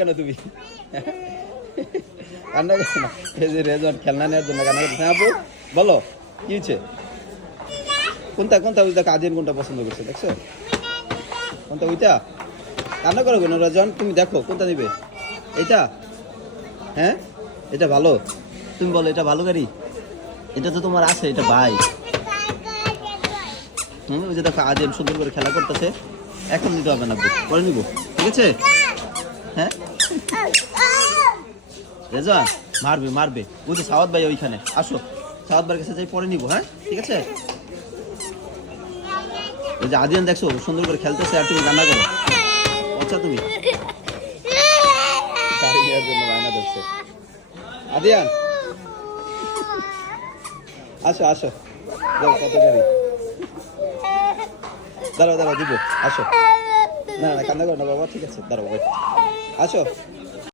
কেন তুমি? কান্না করো না। এই যে রেজন খেলনা নেওয়ার জন্য কান্না করছে। হ্যাঁ আপু, বলো, কি হয়েছে? কোনটা কোনটা ওইটা কাজিন কোনটা পছন্দ করছে, দেখছ? কোনটা, ওইটা? কান্না করো কেন রেজন তুমি দেখো, কোনটা নিবে? এটা হ্যাঁ? এটা ভালো। তুমি বলো, এটা ভালো গাড়ি? এটা তো তোমার আছে, এটা ভাই। হুম, ওই যে দেখো আজেম সুন্দর করে খেলা করতেছে। এখন নিতে হবে না, পরে নিবো। ঠিক আছে? হ্যাঁ? রেজওয়ান মারবে মারবে। সাওয়াত ভাই ওইখানে। আসো। সাওয়াত ভাইয়ের কাছে যাই, পরে নিবো হ্যাঁ? ঠিক আছে? ওই যে আদিয়ান দেখছ, সুন্দর করে খেলতেছে আর তুমি রান্না করো। আচ্ছা তুমি? আদিয়ান। আসো আসো। দাঁড়াও দাঁড়াও, দিব। আসো। না না কান্না করো না বাবা ঠিক আছে দাঁড়াও আসো।